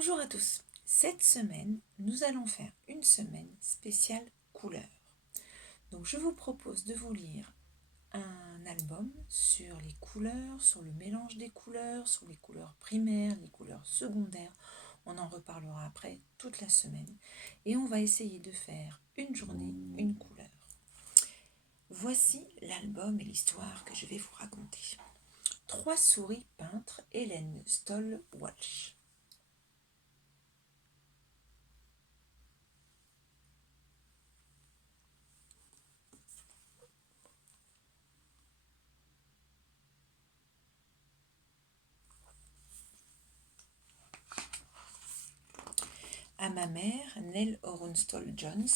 Bonjour à tous. Cette semaine, nous allons faire une semaine spéciale couleur. Donc je vous propose de vous lire un album sur les couleurs, sur le mélange des couleurs, sur les couleurs primaires, les couleurs secondaires. On en reparlera après toute la semaine. Et on va essayer de faire une journée, une couleur. Voici l'album et l'histoire que je vais vous raconter. 3 souris peintres, Hélène Stoll Walsh. À ma mère, Nell Orenstall Jones,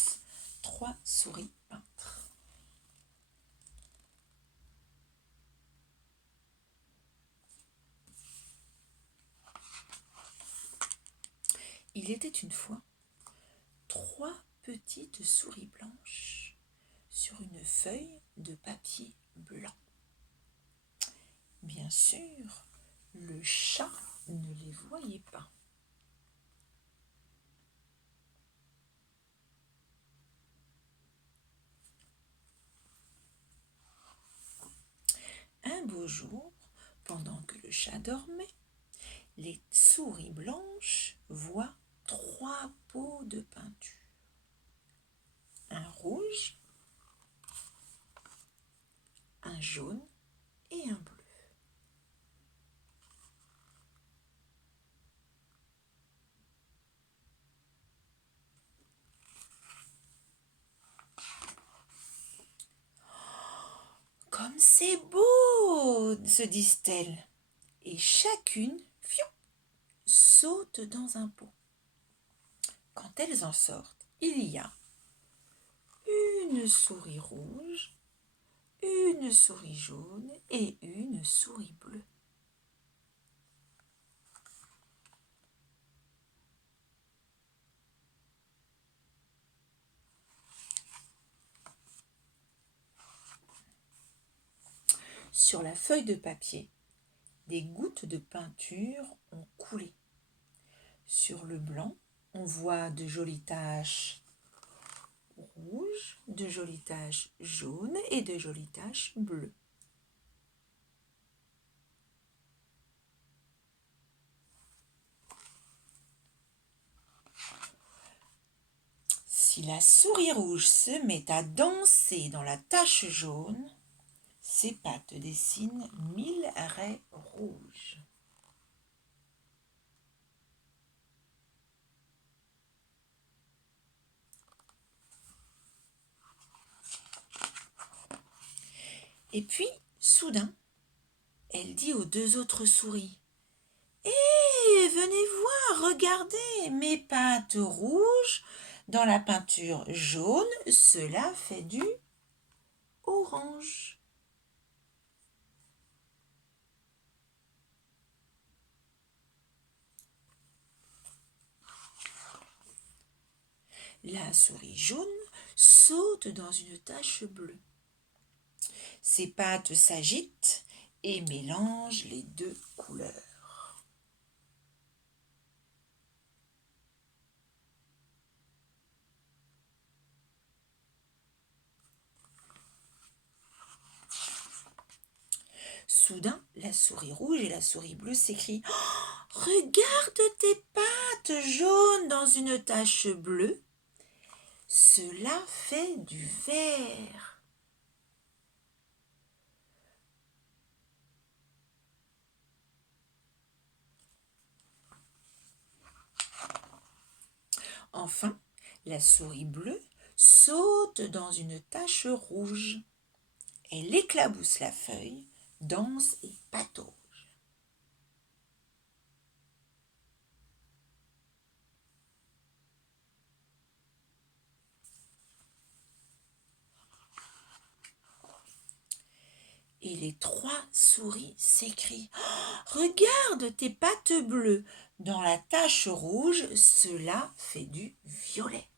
3 souris peintres. Il était une fois 3 petites souris blanches sur une feuille de papier blanc. Bien sûr, le chat ne les voyait pas. Un beau jour, pendant que le chat dormait, les souris blanches voient 3 pots de peinture. Un rouge, un jaune et un bleu. Comme c'est beau, se disent-elles, et chacune, fiou, saute dans un pot. Quand elles en sortent, il y a une souris rouge, une souris jaune et une souris bleue. Sur la feuille de papier, des gouttes de peinture ont coulé. Sur le blanc, on voit de jolies taches rouges, de jolies taches jaunes et de jolies taches bleues. Si la souris rouge se met à danser dans la tache jaune, ses pattes dessinent 1000 raies rouges. Et puis, soudain, elle dit aux 2 autres souris: « Hé, venez voir, regardez, mes pattes rouges dans la peinture jaune, cela fait du orange. » La souris jaune saute dans une tache bleue. Ses pattes s'agitent et mélangent les 2 couleurs. Soudain, la souris rouge et la souris bleue s'écrient: « Oh, regarde tes pattes jaunes dans une tache bleue. Cela fait du vert. » Enfin, la souris bleue saute dans une tache rouge. Elle éclabousse la feuille, danse et patauge. Et les 3 souris s'écrient: « Oh, regarde tes pattes bleues. Dans la tache rouge, cela fait du violet. »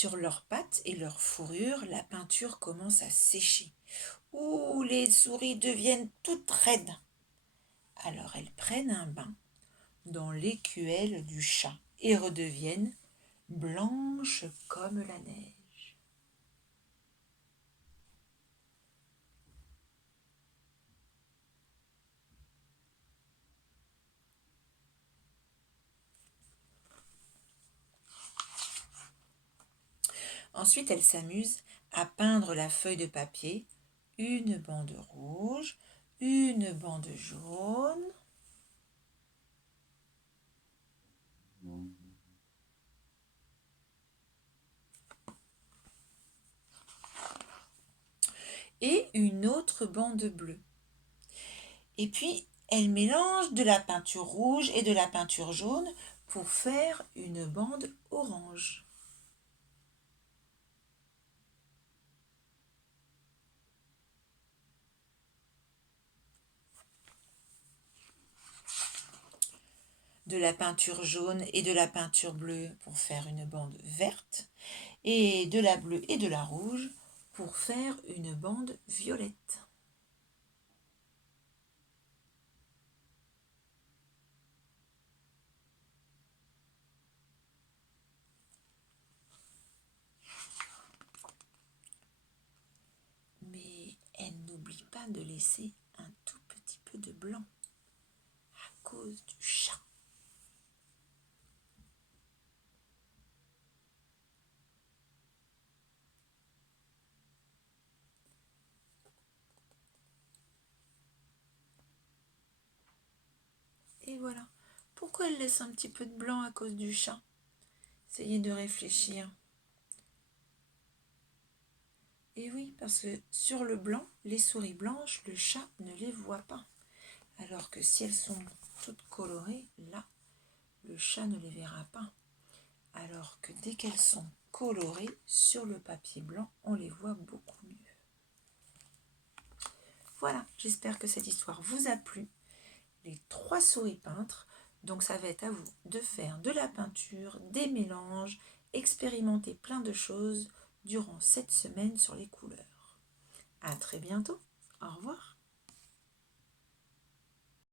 sur leurs pattes et leur fourrure, la peinture commence à sécher. Ouh, les souris deviennent toutes raides. Alors elles prennent un bain dans l'écuelle du chat et redeviennent blanches comme la neige. Ensuite, elles s'amusent à peindre la feuille de papier, une bande rouge, une bande jaune, et une autre bande bleue. Et puis, elle mélange de la peinture rouge et de la peinture jaune pour faire une bande orange. De la peinture jaune et de la peinture bleue pour faire une bande verte, et de la bleue et de la rouge pour faire une bande violette. Mais elle n'oublie pas de laisser un tout petit peu de blanc à cause du chat. Et voilà. Pourquoi elle laisse un petit peu de blanc à cause du chat? Essayez de réfléchir. Et oui, parce que sur le blanc, les souris blanches, le chat ne les voit pas. Alors que si elles sont toutes colorées, là, le chat ne les verra pas. Alors que dès qu'elles sont colorées, sur le papier blanc, on les voit beaucoup mieux. Voilà, j'espère que cette histoire vous a plu. Les 3 souris peintres, donc ça va être à vous de faire de la peinture, des mélanges, expérimenter plein de choses durant cette semaine sur les couleurs. À très bientôt, au revoir.